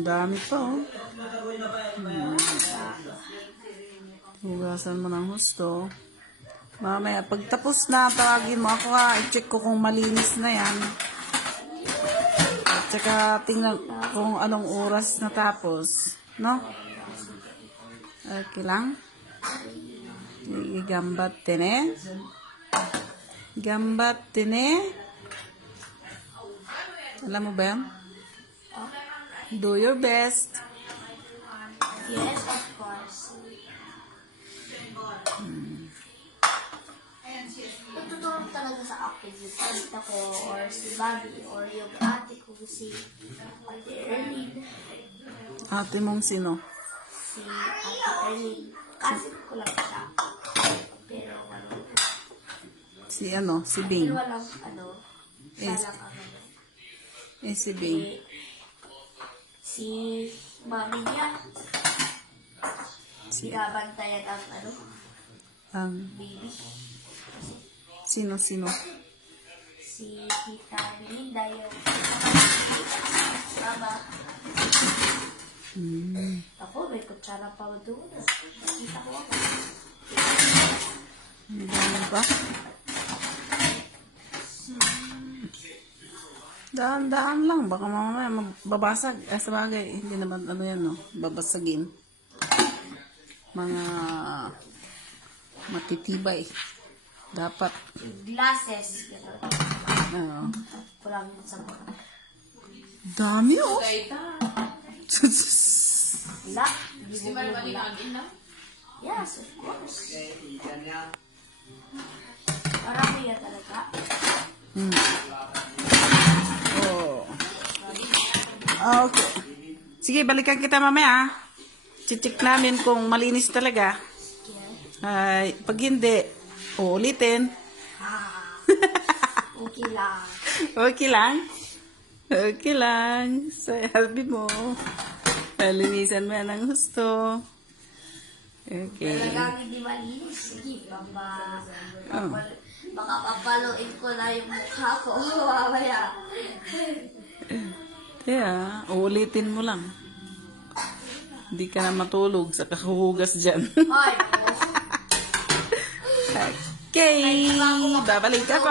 Ang dami pa, oh. Hugasan mo ng husto. Mamaya, pagtapos na, tawagin mo ako ha. I-check ko kung malinis na yan. At saka, tingnan kung anong oras natapos. No? Okay lang? Gambatte ne. Gambatte ne. Alam mo ba yan? Do your best. Yes, of course. Tutulong talaga sa akin yung tita ko or si Bobby or yung ate ko si Ate Erlene. Ate mong sino? Si Ate Erlene. Kasi ko lang siya. Pero Si ano? Si Bing. pero walang siya Yes. lang Si Bing. Si mami niya. Si Gabantayan ang baby. Sino? Si Tita Belinda yung mama. Ako, may kutsara pa doon. Nakita ko ako. Ano ba? Daan-daan lang. Baka mamaya mababasag. Sa bagay, hindi naman yan, no? Babasagin. Mga matitibay. Dapat. Glasses. Oo. Kulang sa mga. Dami, oh. Wala. Hindi mo wala. Yes, of course. Marami yan talaga. Oh. Okay. Sige, balikan kita mamaya. Check namin kung malinis talaga. Ay, pag hindi, uulitin. Okay lang. Okay lang? Okay lang. Sabi mo. Palinisan mo yan ng gusto. Okay. Talagang hindi malinis. Sige, baka papaluin ko na yung mukha ko. Mamaya. Kaya, uulitin mo lang. Hindi ka na matulog sa kahuhugas dyan. Ay, Okay. Babalik ako.